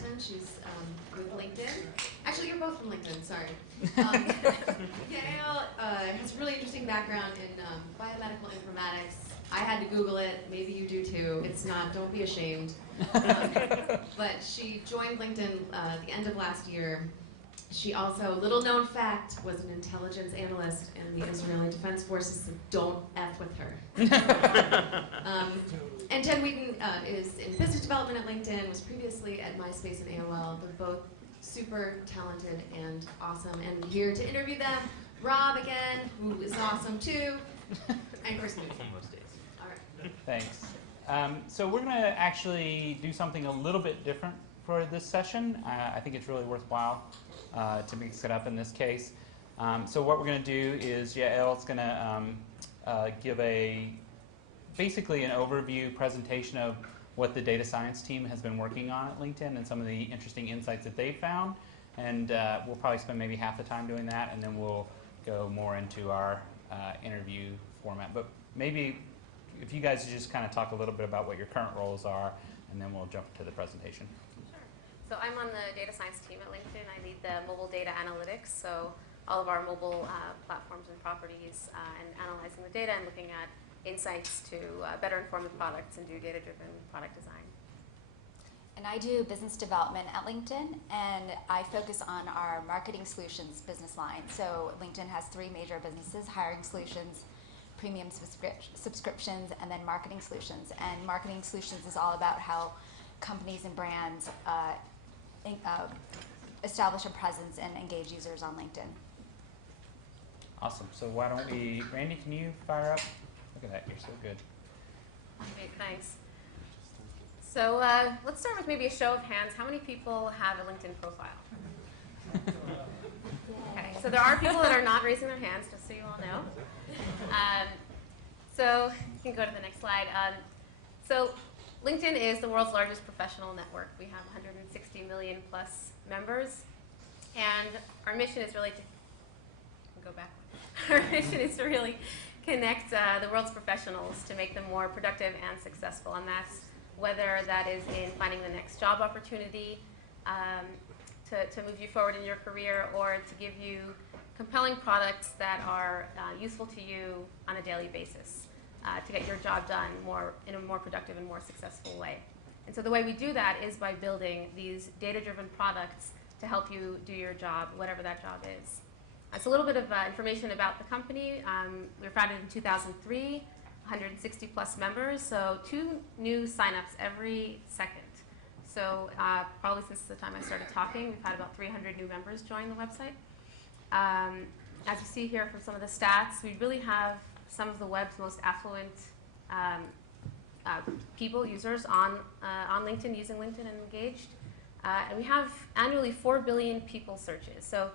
Garten. She's with LinkedIn. Actually, you're both from LinkedIn, sorry. Yael has a really interesting background in biomedical informatics. I had to Google it. Maybe you do too. It's not, don't be ashamed. But she joined LinkedIn at the end of last year. She also, little known fact, was an intelligence analyst in the Israeli Defense Forces, so don't F with her. And Jen Wheaton is in business development at LinkedIn, was previously at MySpace and AOL. They're both super talented and awesome. And here to interview them, Rob again, who is awesome too, and Chris Newton. Most days. All right. Thanks. So we're going to actually do something a little bit different for this session. I think it's really worthwhile to mix it up in this case. So what we're going to do is Yael's going to give basically an overview presentation of what the data science team has been working on at LinkedIn and some of the interesting insights that they've found. And we'll probably spend maybe half the time doing that, and then we'll go more into our interview format. But maybe if you guys just kind of talk a little bit about what your current roles are, and then we'll jump to the presentation. Sure. So I'm on the data science team at LinkedIn. I lead the mobile data analytics, so all of our mobile platforms and properties, and analyzing the data and looking at insights to better inform the products and do data-driven product design. And I do business development at LinkedIn, and I focus on our marketing solutions business line. So LinkedIn has three major businesses: hiring solutions, premium subscriptions, and then marketing solutions. And marketing solutions is all about how companies and brands establish a presence and engage users on LinkedIn. Awesome. So why don't we, Randy, can you fire up? Look at that, you're so good. Great, thanks. So let's start with maybe a show of hands. How many people have a LinkedIn profile? Okay, so there are people that are not raising their hands, just so you all know. So you can go to the next slide. So LinkedIn is the world's largest professional network. We have 160 million plus members, and our mission is really to go back. Our mission is to really connect the world's professionals to make them more productive and successful, and that's whether that is in finding the next job opportunity, to move you forward in your career, or to give you compelling products that are useful to you on a daily basis, to get your job done in a more productive and more successful way. And so the way we do that is by building these data-driven products to help you do your job, whatever that job is. That's a little bit of information about the company. We were founded in 2003, 160 plus members, so 2 new signups every second. So probably since the time I started talking, we've had about 300 new members join the website. As you see here from some of the stats, we really have some of the web's most affluent people, users on LinkedIn, using LinkedIn and engaged. And we have annually 4 billion people searches. So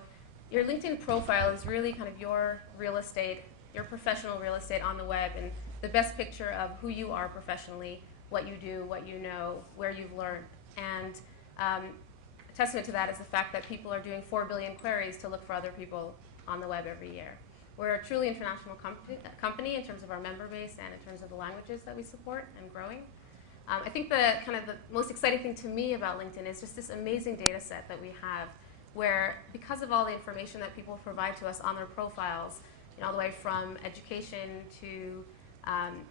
your LinkedIn profile is really kind of your real estate, your professional real estate on the web, and the best picture of who you are professionally, what you do, what you know, where you've learned. And a testament to that is the fact that people are doing 4 billion queries to look for other people on the web every year. We're a truly international company in terms of our member base and in terms of the languages that we support and growing. I think the most exciting thing to me about LinkedIn is just this amazing data set that we have, where because of all the information that people provide to us on their profiles, all the way from education to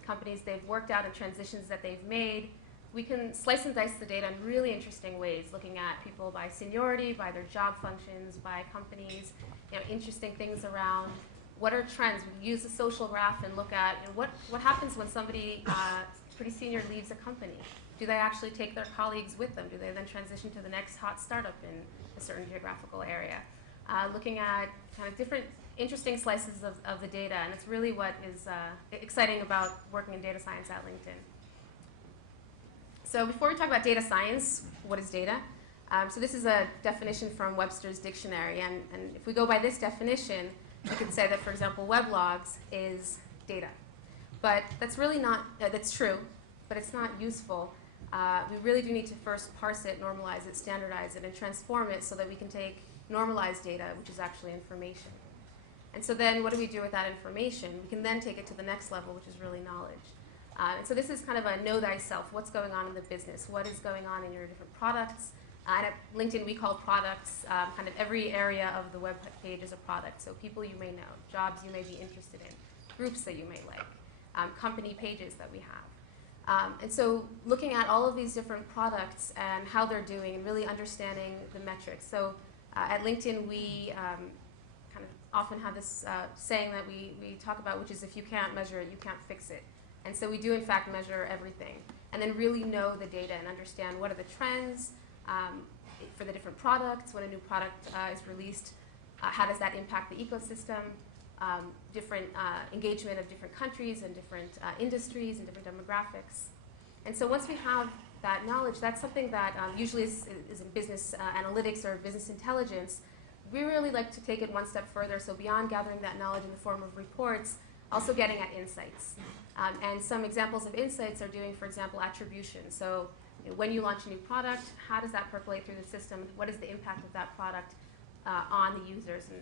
companies they've worked out and transitions that they've made, we can slice and dice the data in really interesting ways, looking at people by seniority, by their job functions, by companies, interesting things around what are trends. We use the social graph and look at what happens when somebody pretty senior leaves a company. Do they actually take their colleagues with them? Do they then transition to the next hot startup in a certain geographical area? Looking at kind of different interesting slices of the data, and it's really what is exciting about working in data science at LinkedIn. So before we talk about data science, what is data? So this is a definition from Webster's dictionary, and if we go by this definition, we could say that, for example, weblogs is data. But that's really not, that's true, but it's not useful. We really do need to first parse it, normalize it, standardize it, and transform it so that we can take normalized data, which is actually information. And so then what do we do with that information? We can then take it to the next level, which is really knowledge. And so this is kind of a know thyself. What's going on in the business? What is going on in your different products? And at LinkedIn, we call products kind of every area of the web page is a product. So people you may know, jobs you may be interested in, groups that you may like, company pages that we have. And so looking at all of these different products and how they're doing and really understanding the metrics. So at LinkedIn, we kind of often have this saying that we talk about, which is if you can't measure it, you can't fix it. And so we do, in fact, measure everything. And then really know the data and understand what are the trends for the different products, when a new product is released, how does that impact the ecosystem, different engagement of different countries and different industries and different demographics. And so once we have that knowledge, that's something that usually is in business analytics or business intelligence. We really like to take it one step further, so beyond gathering that knowledge in the form of reports, also getting at insights. And some examples of insights are doing, for example, attribution. So when you launch a new product, how does that percolate through the system? What is the impact of that product on the users? And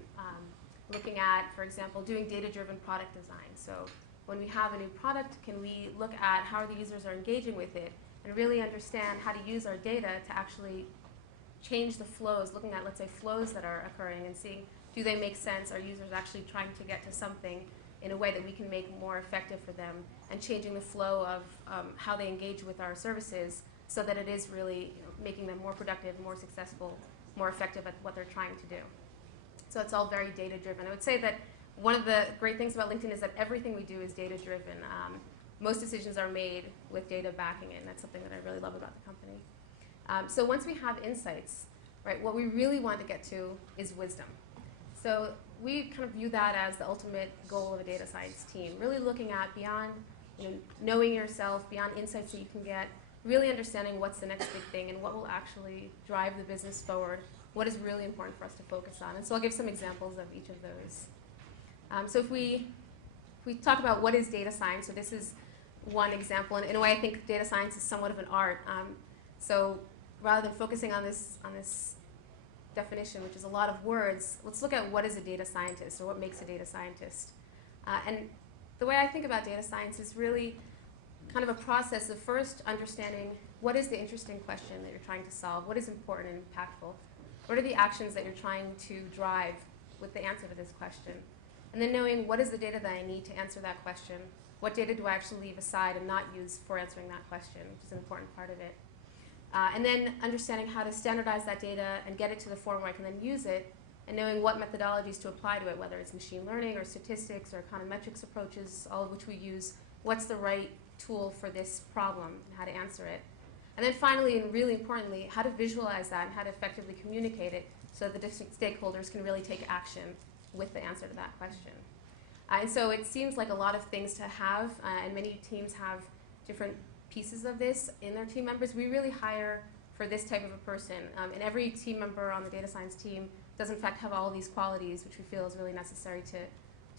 looking at, for example, doing data-driven product design. So when we have a new product, can we look at how the users are engaging with it and really understand how to use our data to actually change the flows, looking at, let's say, flows that are occurring and seeing, do they make sense? Are users actually trying to get to something in a way that we can make more effective for them, and changing the flow of how they engage with our services so that it is really making them more productive, more successful, more effective at what they're trying to do. So it's all very data-driven. I would say that one of the great things about LinkedIn is that everything we do is data-driven. Most decisions are made with data backing it, and that's something that I really love about the company. So once we have insights, right, what we really want to get to is wisdom. So we kind of view that as the ultimate goal of a data science team, really looking at beyond knowing yourself, beyond insights that you can get, really understanding what's the next big thing and what will actually drive the business forward, what is really important for us to focus on. And so I'll give some examples of each of those. So if we talk about what is data science, so this is one example, and in a way I think data science is somewhat of an art. So rather than focusing on this definition, which is a lot of words, let's look at what is a data scientist, or what makes a data scientist. And the way I think about data science is really kind of a process of first understanding what is the interesting question that you're trying to solve, what is important and impactful, what are the actions that you're trying to drive with the answer to this question, and then knowing what is the data that I need to answer that question, what data do I actually leave aside and not use for answering that question, which is an important part of it. And then understanding how to standardize that data and get it to the form where I can then use it, and knowing what methodologies to apply to it, whether it's machine learning or statistics or econometrics approaches, all of which we use, what's the right tool for this problem and how to answer it. And then finally, and really importantly, how to visualize that and how to effectively communicate it so that the different stakeholders can really take action with the answer to that question. And so it seems like a lot of things to have, and many teams have different pieces of this in their team members. We really hire for this type of a person, and every team member on the data science team does in fact have all of these qualities, which we feel is really necessary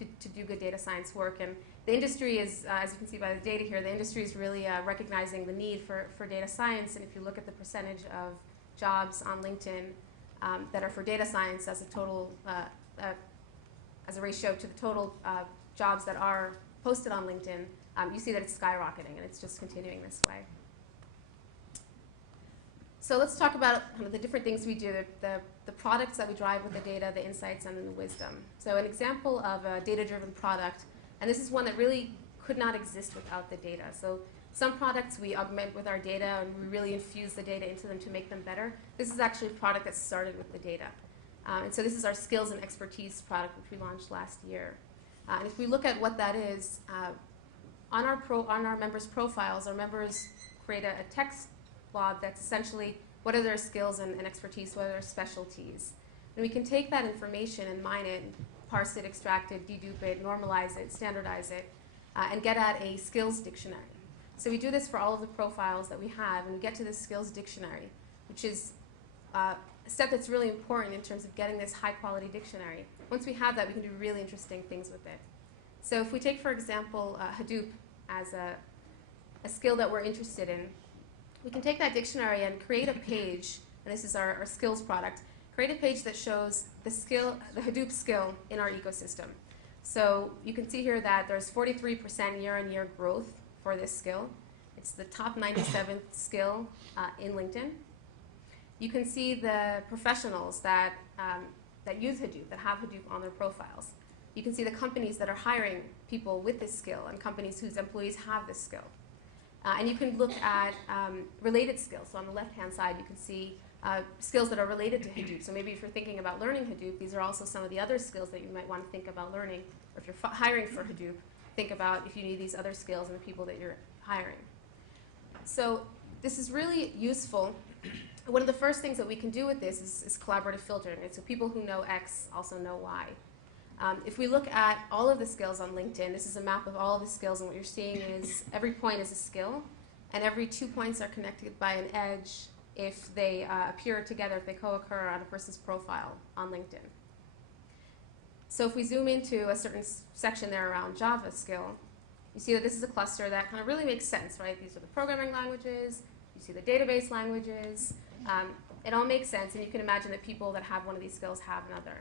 to do good data science work. And the industry is, as you can see by the data here, the industry is really recognizing the need for data science. And if you look at the percentage of jobs on LinkedIn that are for data science as a total, as a ratio to the total jobs that are posted on LinkedIn, you see that it's skyrocketing, and it's just continuing this way. So let's talk about kind of the different things we do, the products that we drive with the data, the insights, and then the wisdom. So an example of a data-driven product, and this is one that really could not exist without the data. So some products we augment with our data, and we really infuse the data into them to make them better. This is actually a product that started with the data. And so this is our skills and expertise product, which we launched last year. And if we look at what that is, on our members' profiles, our members create a text blob that's essentially what are their skills and expertise, what are their specialties. And we can take that information and mine it, and parse it, extract it, dedupe it, normalize it, standardize it, and get at a skills dictionary. So we do this for all of the profiles that we have, and we get to this skills dictionary, which is a step that's really important in terms of getting this high-quality dictionary. Once we have that, we can do really interesting things with it. So if we take, for example, Hadoop as a skill that we're interested in, we can take that dictionary and create a page, and this is our skills product, create a page that shows the Hadoop skill in our ecosystem. So you can see here that there's 43% year-on-year growth for this skill. It's the top 97th skill in LinkedIn. you can see the professionals that use Hadoop, that have Hadoop on their profiles. You can see the companies that are hiring people with this skill and companies whose employees have this skill. And you can look at related skills. So on the left-hand side, you can see skills that are related to Hadoop. So maybe if you're thinking about learning Hadoop, these are also some of the other skills that you might want to think about learning. Or if you're hiring for Hadoop, think about if you need these other skills and the people that you're hiring. So this is really useful. One of the first things that we can do with this is collaborative filtering. Right? So people who know X also know Y. If we look at all of the skills on LinkedIn, this is a map of all of the skills, and what you're seeing is every point is a skill, and every 2 points are connected by an edge if they appear together, if they co-occur on a person's profile on LinkedIn. So if we zoom into a certain section there around Java skill, you see that this is a cluster that kind of really makes sense, right? These are the programming languages, you see the database languages, it all makes sense, and you can imagine that people that have one of these skills have another.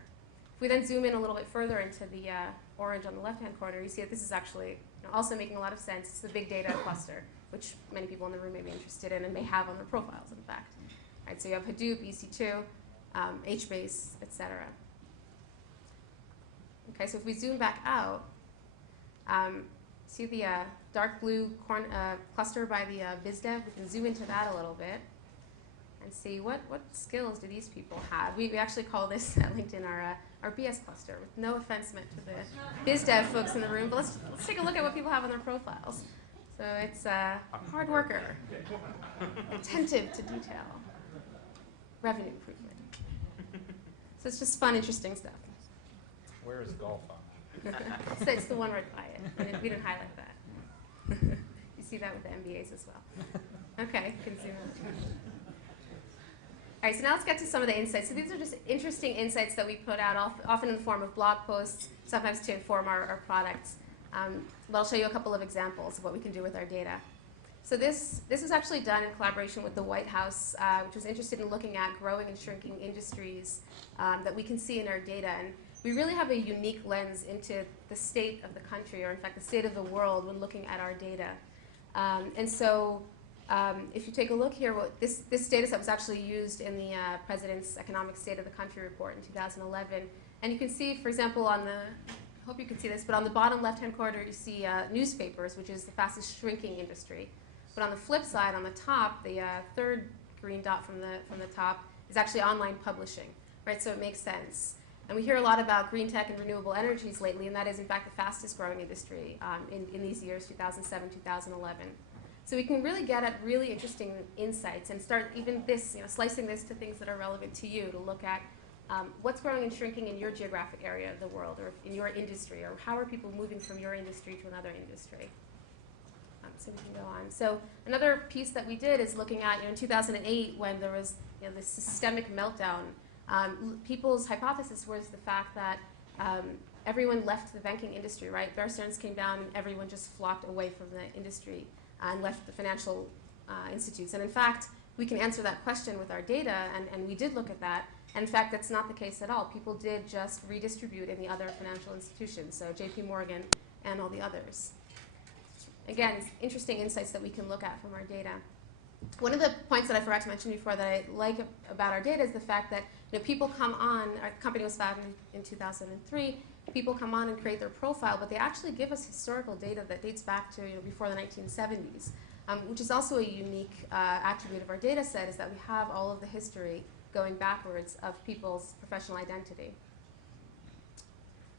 If we then zoom in a little bit further into the orange on the left-hand corner, you see that this is actually also making a lot of sense. It's the big data cluster, which many people in the room may be interested in and may have on their profiles, in fact. Right, so you have Hadoop, EC2, HBase, etc. Okay, so if we zoom back out, see the dark blue cluster by the BizDev? We can zoom into that a little bit and see what skills do these people have. We actually call this at LinkedIn our BS cluster, with no offense meant to the BizDev folks in the room, but let's take a look at what people have on their profiles. So it's hard worker, attentive to detail, revenue improvement. So it's just fun, interesting stuff. Where is golf on? So it's the one right by it. We didn't highlight that. You see that with the MBAs as well. Okay, you can zoom out. All right, so now let's get to some of the insights. So these are just interesting insights that we put out, often in the form of blog posts, sometimes to inform our products. But I'll show you a couple of examples of what we can do with our data. So this is actually done in collaboration with the White House, which was interested in looking at growing and shrinking industries that we can see in our data. And we really have a unique lens into the state of the country, or in fact the state of the world, when looking at our data. And so if you take a look here, this data set was actually used in the President's Economic State of the Country report in 2011. And you can see, for example, I hope you can see this, but on the bottom left-hand corner you see newspapers, which is the fastest shrinking industry. But on the flip side, on the top, the third green dot from the top is actually online publishing, right? So it makes sense. And we hear a lot about green tech and renewable energies lately, and that is in fact the fastest growing industry in these years, 2007, 2011. So we can really get at really interesting insights and start even this, slicing this to things that are relevant to you, to look at what's growing and shrinking in your geographic area of the world, or in your industry, or how are people moving from your industry to another industry. So we can go on. So another piece that we did is looking at, in 2008, when there was this systemic meltdown, people's hypothesis was the fact that everyone left the banking industry, right? Bear Stearns came down and everyone just flocked away from the industry and left the financial institutes. And in fact, we can answer that question with our data, and we did look at that. And in fact, that's not the case at all. People did just redistribute in the other financial institutions, so JP Morgan and all the others. Again, interesting insights that we can look at from our data. One of the points that I forgot to mention before that I like about our data is the fact that people come on, our company was founded in 2003, people come on and create their profile, but they actually give us historical data that dates back to before the 1970s, which is also a unique attribute of our data set, is that we have all of the history going backwards of people's professional identity.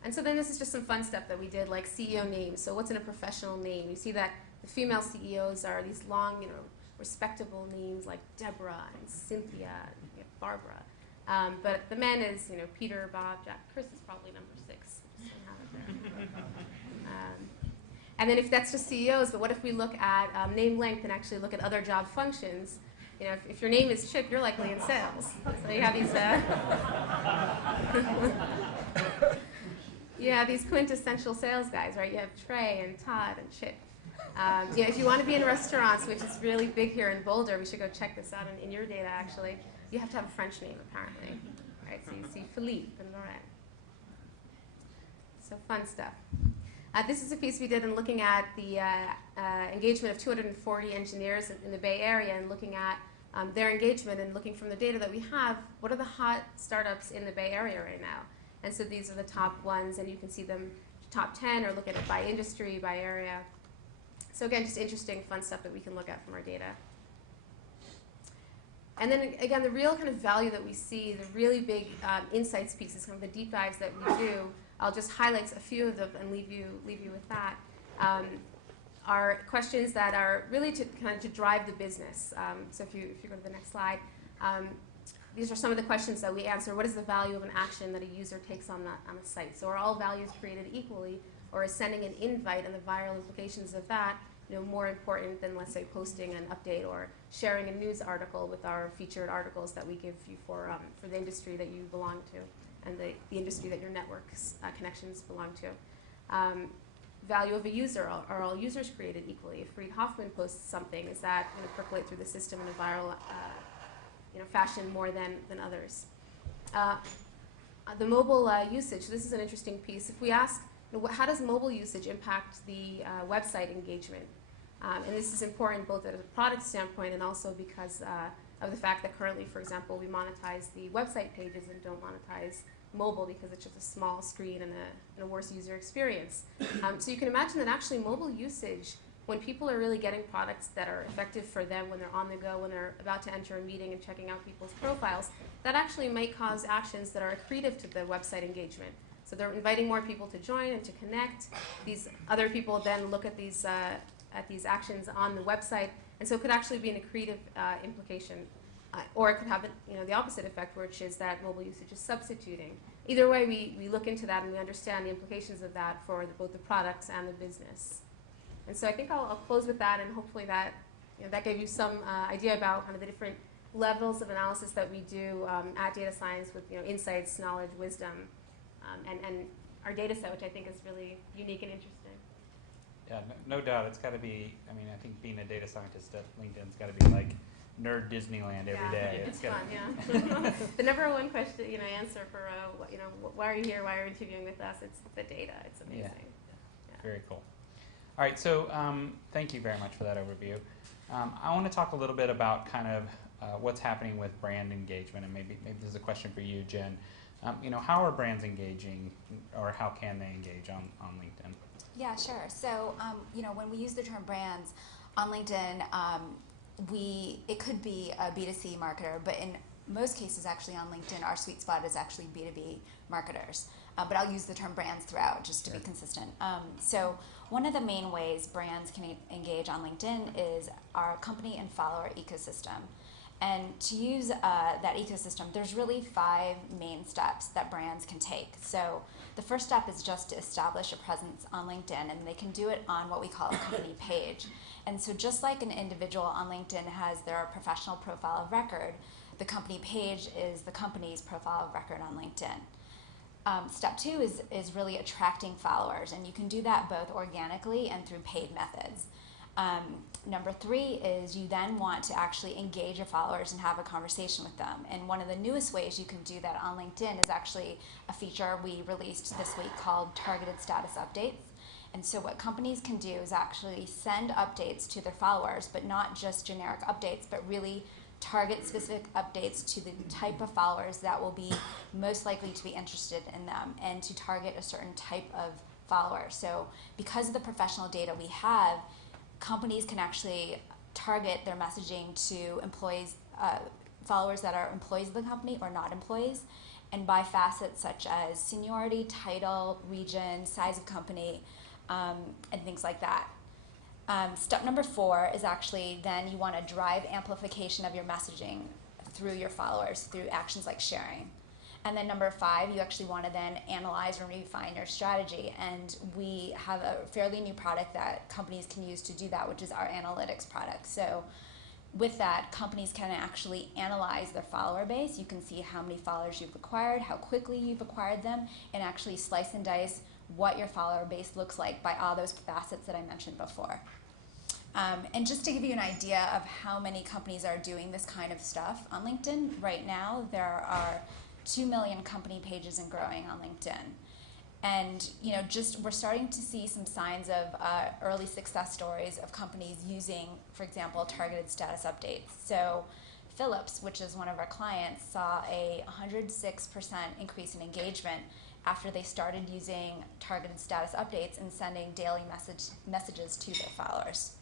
And so then this is just some fun stuff that we did, like CEO names. So what's in a professional name? You see that the female CEOs are these long, respectable names like Deborah and Cynthia and Barbara. But the men is, Peter, Bob, Jack. Chris is probably number 6. So I have it there. And then if that's just CEOs, but what if we look at name length and actually look at other job functions? If your name is Chip, you're likely in sales. So you have these. You have these quintessential sales guys, right? You have Trey and Todd and Chip. If you want to be in restaurants, which is really big here in Boulder, we should go check this out in your data, actually. You have to have a French name, apparently. Right? So you see Philippe and Laurent. So fun stuff. This is a piece we did in looking at the engagement of 240 engineers in the Bay Area and looking at their engagement and looking from the data that we have, what are the hot startups in the Bay Area right now? And so these are the top ones, and you can see them top 10 or look at it by industry, by area. So again, just interesting, fun stuff that we can look at from our data. And then again, the real kind of value that we see, the really big insights pieces, kind of the deep dives that we do, I'll just highlight a few of them and leave you with that, are questions that are really to kind of to drive the business. So if you go to the next slide, these are some of the questions that we answer. What is the value of an action that a user takes on the site? So are all values created equally, or is sending an invite and the viral implications of that more important than, let's say, posting an update or sharing a news article with our featured articles that we give you for the industry that you belong to and the industry that your network's connections belong to. Value of a user, are all users created equally? If Reid Hoffman posts something, is that going to percolate through the system in a viral fashion more than others? The mobile usage, this is an interesting piece. If we ask, how does mobile usage impact the website engagement? And this is important both at a product standpoint and also because of the fact that currently, for example, we monetize the website pages and don't monetize mobile because it's just a small screen and a worse user experience. So you can imagine that actually mobile usage, when people are really getting products that are effective for them when they're on the go, when they're about to enter a meeting and checking out people's profiles, that actually might cause actions that are accretive to the website engagement. So they're inviting more people to join and to connect. These other people then look at these actions on the website, and so it could actually be an accretive implication. Or it could have the opposite effect, which is that mobile usage is substituting. Either way, we look into that and we understand the implications of that for both the products and the business. And so I think I'll close with that, and hopefully that that gave you some idea about kind of the different levels of analysis that we do at Data Science with insights, knowledge, wisdom, and our data set, which I think is really unique and interesting. Yeah, no doubt. It's got to be, I think being a data scientist at LinkedIn's got to be like nerd Disneyland every day. It's fun, yeah. The number one question, answer for, why are you here? Why are you interviewing with us? It's the data. It's amazing. Yeah. Very cool. All right, so thank you very much for that overview. I want to talk a little bit about kind of what's happening with brand engagement, and maybe this is a question for you, Jen. How are brands engaging, or how can they engage on LinkedIn? Yeah, sure. So, when we use the term brands on LinkedIn, it could be a B2C marketer, but in most cases, actually on LinkedIn, our sweet spot is actually B2B marketers. But I'll use the term brands throughout just to be consistent. So one of the main ways brands can engage on LinkedIn is our company and follower ecosystem. And to use that ecosystem, there's really 5 main steps that brands can take. So the first step is just to establish a presence on LinkedIn, and they can do it on what we call a company page. And so just like an individual on LinkedIn has their professional profile of record, the company page is the company's profile of record on LinkedIn. Step 2 is really attracting followers, and you can do that both organically and through paid methods. Number 3 is you then want to actually engage your followers and have a conversation with them. And one of the newest ways you can do that on LinkedIn is actually a feature we released this week called targeted status updates. And so what companies can do is actually send updates to their followers, but not just generic updates, but really target specific updates to the type of followers that will be most likely to be interested in them, and to target a certain type of follower. So because of the professional data we have, companies can actually target their messaging to employees, followers that are employees of the company or not employees, and by facets such as seniority, title, region, size of company, and things like that. Step number 4 is actually then you want to drive amplification of your messaging through your followers through actions like sharing. And then number 5, you actually want to then analyze and refine your strategy. And we have a fairly new product that companies can use to do that, which is our analytics product. So with that, companies can actually analyze their follower base. You can see how many followers you've acquired, how quickly you've acquired them, and actually slice and dice what your follower base looks like by all those facets that I mentioned before. And just to give you an idea of how many companies are doing this kind of stuff on LinkedIn, right now there are 2 million company pages and growing on LinkedIn. And we're starting to see some signs of early success stories of companies using, for example, targeted status updates. So Philips, which is one of our clients, saw a 106% increase in engagement after they started using targeted status updates and sending daily messages to their followers.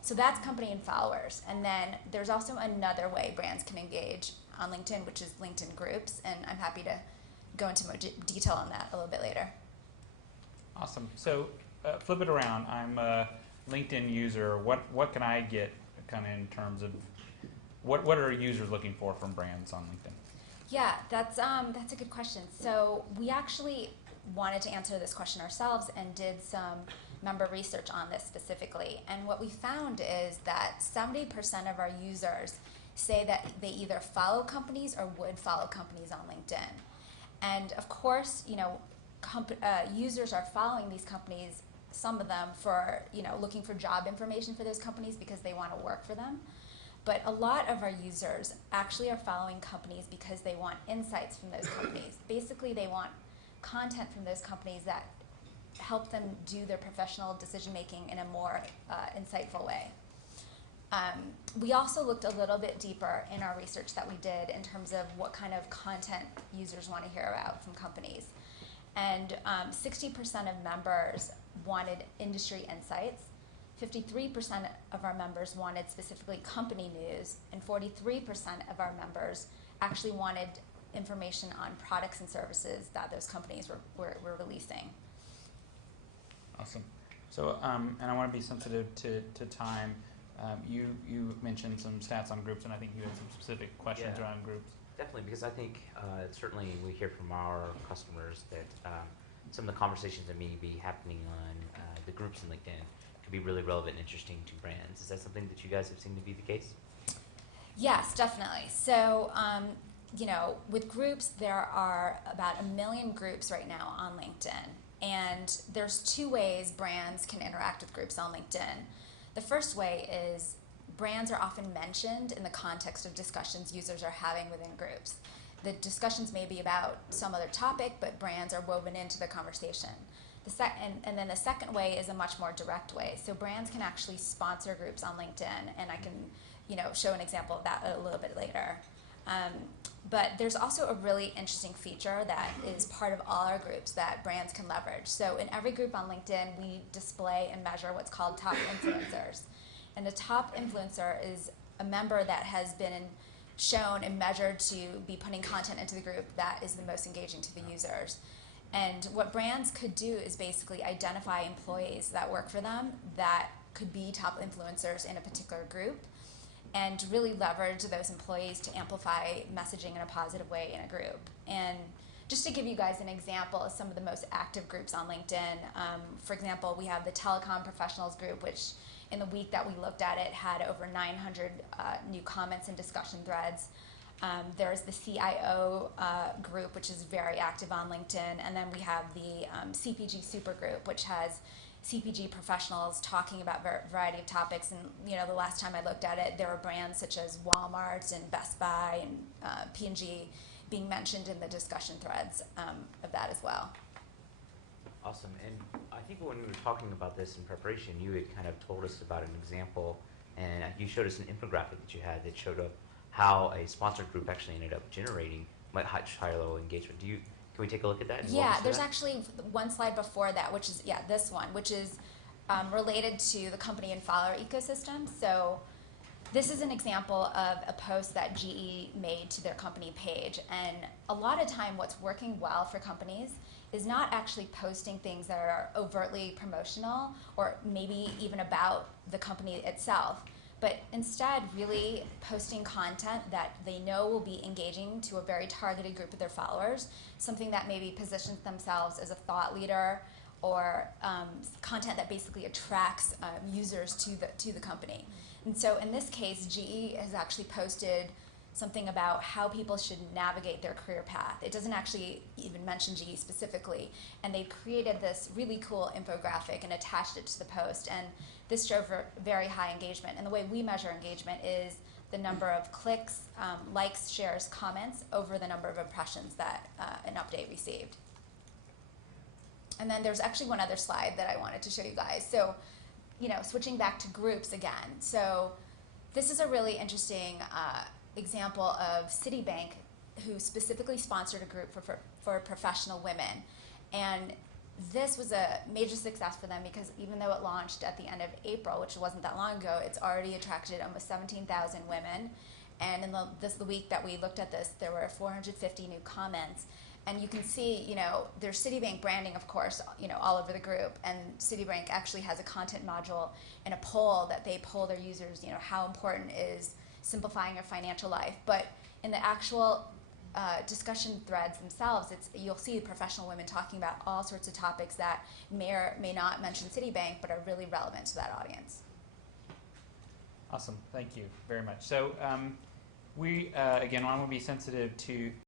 So that's company and followers. And then there's also another way brands can engage on LinkedIn, which is LinkedIn groups, and I'm happy to go into more detail on that a little bit later. Awesome. So flip it around. I'm a LinkedIn user. What can I get kind of in terms of what are users looking for from brands on LinkedIn? Yeah, that's a good question. So we actually wanted to answer this question ourselves and did some member research on this specifically. And what we found is that 70% of our users say that they either follow companies or would follow companies on LinkedIn. And of course, users are following these companies, some of them for, looking for job information for those companies because they want to work for them. But a lot of our users actually are following companies because they want insights from those companies. Basically, they want content from those companies that help them do their professional decision making in a more insightful way. We also looked a little bit deeper in our research that we did in terms of what kind of content users want to hear about from companies. And 60% of members wanted industry insights, 53% of our members wanted specifically company news, and 43% of our members actually wanted information on products and services that those companies were releasing. Awesome. So, and I want to be sensitive to time. You mentioned some stats on groups, and I think you had some specific questions around groups. Definitely, because I think certainly we hear from our customers that some of the conversations that may be happening on the groups in LinkedIn could be really relevant and interesting to brands. Is that something that you guys have seen to be the case? Yes, definitely. So, with groups, there are about 1 million groups right now on LinkedIn. And there's 2 ways brands can interact with groups on LinkedIn. The first way is brands are often mentioned in the context of discussions users are having within groups. The discussions may be about some other topic, but brands are woven into the conversation. And then the second way is a much more direct way. So brands can actually sponsor groups on LinkedIn, and I can show an example of that a little bit later. But there's also a really interesting feature that is part of all our groups that brands can leverage. So in every group on LinkedIn, we display and measure what's called top influencers. And a top influencer is a member that has been shown and measured to be putting content into the group that is the most engaging to the users. And what brands could do is basically identify employees that work for them that could be top influencers in a particular group, and really leverage those employees to amplify messaging in a positive way in a group. And just to give you guys an example of some of the most active groups on LinkedIn, for example, we have the Telecom Professionals group, which in the week that we looked at it had over 900 new comments and discussion threads. There's the CIO group, which is very active on LinkedIn. And then we have the CPG Super group, which has CPG professionals talking about a variety of topics. And the last time I looked at it, there were brands such as Walmart and Best Buy and P&G being mentioned in the discussion threads of that as well. Awesome. And I think when we were talking about this in preparation, you had kind of told us about an example, and you showed us an infographic that you had that showed up how a sponsored group actually ended up generating much higher level engagement. Can we take a look at that? Yeah, there's actually one slide before that, which is, this one, which is related to the company and follower ecosystem. So this is an example of a post that GE made to their company page. And a lot of time what's working well for companies is not actually posting things that are overtly promotional or maybe even about the company itself, but instead really posting content that they know will be engaging to a very targeted group of their followers, something that maybe positions themselves as a thought leader, or content that basically attracts users to the company. And so in this case, GE has actually posted something about how people should navigate their career path. It doesn't actually even mention GE specifically, and they created this really cool infographic and attached it to the post, and this drove very high engagement. And the way we measure engagement is the number of clicks, likes, shares, comments over the number of impressions that an update received. And then there's actually one other slide that I wanted to show you guys. So, switching back to groups again. So this is a really interesting example of Citibank, who specifically sponsored a group for professional women. And this was a major success for them because even though it launched at the end of April, which wasn't that long ago, it's already attracted almost 17,000 women. And in the week that we looked at this, there were 450 new comments. And you can see, you know, there's Citibank branding, of course, you know, all over the group. And Citibank actually has a content module and a poll that they poll their users, you know, how important is simplifying your financial life. But in the actual discussion threads themselves, you'll see professional women talking about all sorts of topics that may or may not mention Citibank, but are really relevant to that audience. Awesome, thank you very much. So we, again, want to be sensitive to